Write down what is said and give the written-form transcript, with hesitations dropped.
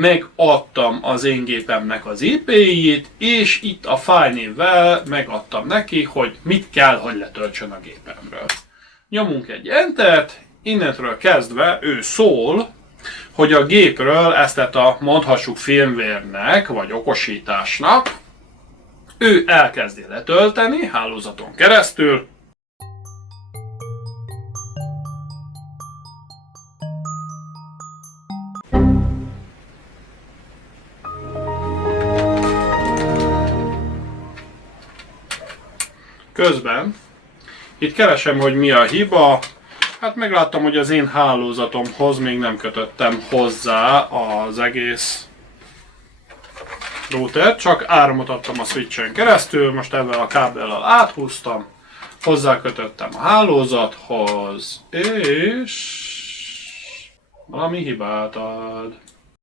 megadtam az én gépemnek az IP-jét, és itt a fájlnévvel megadtam neki, hogy mit kell, hogy letöltsön a gépemről. Nyomunk egy Entert, innentől kezdve ő szól, hogy a gépről ezt a mondhassuk firmware-nek, vagy okosításnak, ő elkezdi letölteni hálózaton keresztül. Közben itt keresem, hogy mi a hiba. Hát megláttam, hogy az én hálózatomhoz még nem kötöttem hozzá az egész routert, csak áramot adtam a switchen keresztül, most ezzel a kábellel áthúztam, hozzákötöttem a hálózathoz, és valami hibát ad.